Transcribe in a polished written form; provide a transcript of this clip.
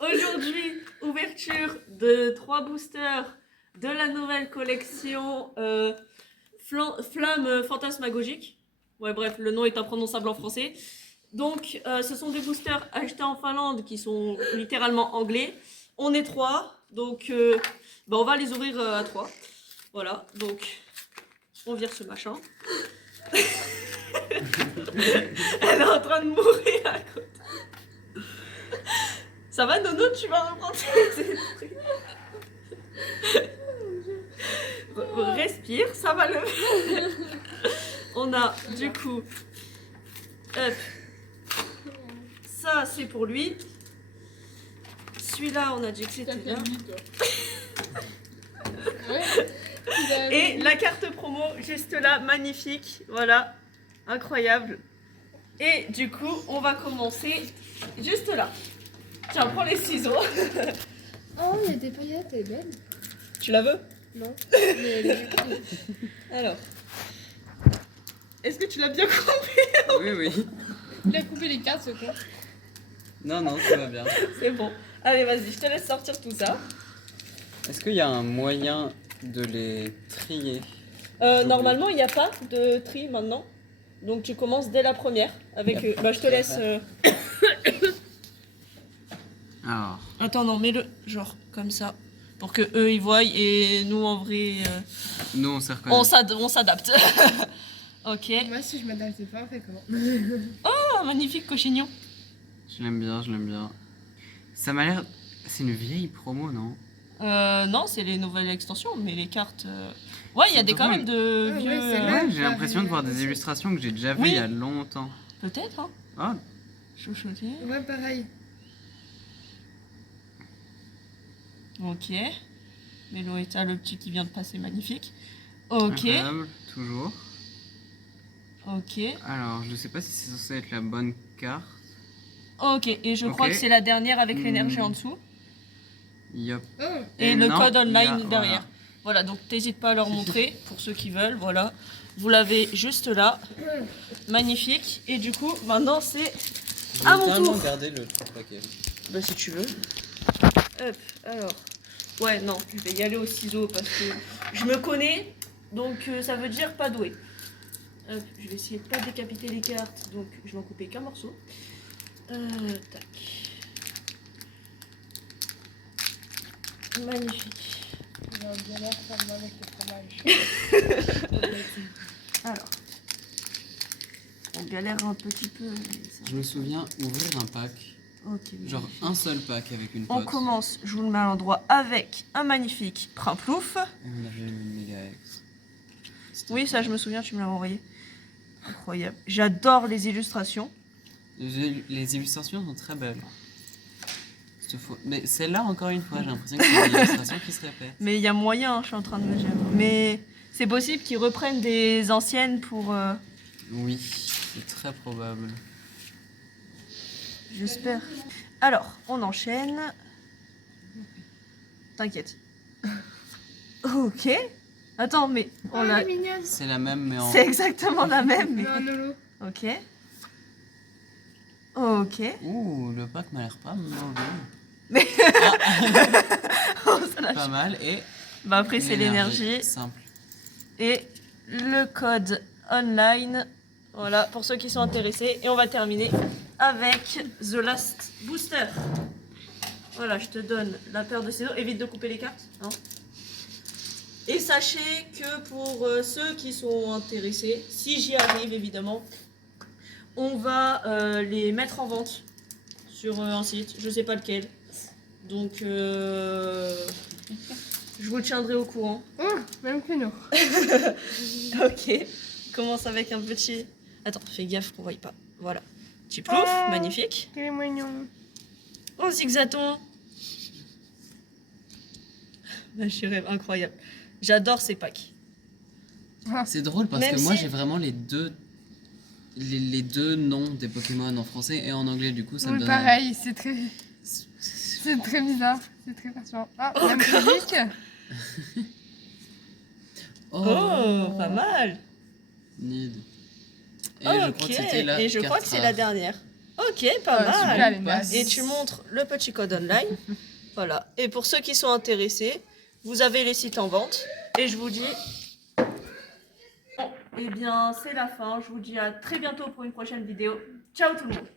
Aujourd'hui, ouverture de 3 boosters de la nouvelle collection Flamme Fantasmagogique. Ouais, bref, le nom est imprononçable en français. Donc, ce sont des boosters achetés en Finlande qui sont littéralement anglais. On est 3, donc on va les ouvrir à 3. Voilà, donc on vire ce machin. Elle est en train de mourir à côté. Ça va, Nono, tu vas reprendre tes esprits. Respire, ça va le faire. On a du coup, hop, ça c'est pour lui. Celui-là, on a dit que c'était bien. Et la carte promo, juste là, magnifique. Voilà, incroyable. Et du coup, on va commencer juste là. Tiens, prends les ciseaux. Oh, il y a des paillettes, elle est belle. Tu la veux? Non. Mais elle est belle. Alors, est-ce que tu l'as bien compris? Oui, oui. Il a coupé les cartes, ce con. Non, non, tout va bien. C'est bon. Allez, vas-y, je te laisse sortir tout ça. Est-ce qu'il y a un moyen de les trier? Normalement, il n'y a pas de tri maintenant. Donc tu commences dès la première. Avec, je te laisse. Alors, Attends, non, mets-le genre comme ça. Pour que eux ils voient et nous en vrai. nous on s'est reconnus. On s'adapte. Ok. Moi, si je m'adaptais pas, on fait comment? Oh, magnifique cochignon. Je l'aime bien, je l'aime bien. Ça m'a l'air... C'est une vieille promo, non? Non, c'est les nouvelles extensions, mais les cartes. Ouais, il y a C'est quand même de Ah, vieux. ouais, c'est vrai. Ouais, j'ai l'impression de voir des illustrations que j'ai déjà vues Oui. il y a longtemps. Peut-être, hein. Ah, Chouchouté. Ouais, pareil. Ok. Meloetta, le petit qui vient de passer, magnifique. Ok. incroyable, toujours. Ok. Alors, je sais pas si c'est censé être la bonne carte. Ok. Et je crois Ok. que c'est la dernière avec l'énergie en dessous. Yup. Oh, Et le non, code il y a- online derrière. Voilà, donc t'hésites pas à leur montrer pour ceux qui veulent. Voilà. Vous l'avez juste là. Magnifique. Et du coup, maintenant c'est à mon tour. Garder le paquet. Bah si tu veux. Hop, alors. Ouais, non, je vais y aller au ciseau parce que je me connais, donc ça veut dire pas doué. Hop, je vais essayer de pas décapiter les cartes, donc je vais en couper qu'un morceau. Tac. Magnifique. j'ai un bien l'air faire mal avec le fromage. Alors. On galère un petit peu. Mais ça... Je me souviens ouvrir un pack, Ok. genre un seul pack avec une On pote. commence, je vous le mets à l'endroit, avec un magnifique Primplouf. Et on avait une méga ex. Oui, ça je me souviens, tu me l'as envoyé. Incroyable. J'adore les illustrations. Les illustrations sont très belles. Mais celle-là, encore une fois, j'ai l'impression que c'est une illustration qui se répète. Mais il y a moyen, je suis en train de me dire. Mais c'est possible qu'ils reprennent des anciennes pour... Oui, c'est très probable. J'espère. Alors, on enchaîne. T'inquiète. Ok. Attends, mais on Oh, l'a... elle est mignonne. C'est la même, mais en... C'est exactement la même, mais... Non, Nolo. Ok. Ok. Ouh, le pack m'a l'air pas mauvais. Mais... Oh, ça lâche. Pas mal, et... Bah après, c'est l'énergie. Simple. Et le code online. Voilà, pour ceux qui sont intéressés. Et on va terminer avec The Last Booster. Voilà, je te donne la paire de ciseaux. Évite de couper les cartes. Hein. Et sachez que pour ceux qui sont intéressés, si j'y arrive évidemment, on va les mettre en vente sur un site. Je sais pas lequel. Donc, je vous tiendrai au courant. Oh, même que nous. Ok. Commence avec un petit... Attends, fais gaffe qu'on voie pas. Voilà. Petit plouf, Oh. magnifique. Quel est mignon. Oh, zigzaton. La chérie, incroyable. J'adore ces packs. C'est drôle parce Même que moi, si- j'ai vraiment les deux noms des Pokémon en français et en anglais, du coup, ça me Oui, donne... pareil, c'est très bizarre. C'est très perturbant. Ah, même physique. Oh, pas mal. Need. Et Oh, je ok. crois que c'était la Et je crois carte que c'est la rare. dernière. Ok, pas super, mal. les nazes. Et tu montres le petit code online. Voilà. Et pour ceux qui sont intéressés, vous avez les sites en vente. Et je vous dis... Eh bien, c'est la fin. Je vous dis à très bientôt pour une prochaine vidéo. Ciao tout le monde.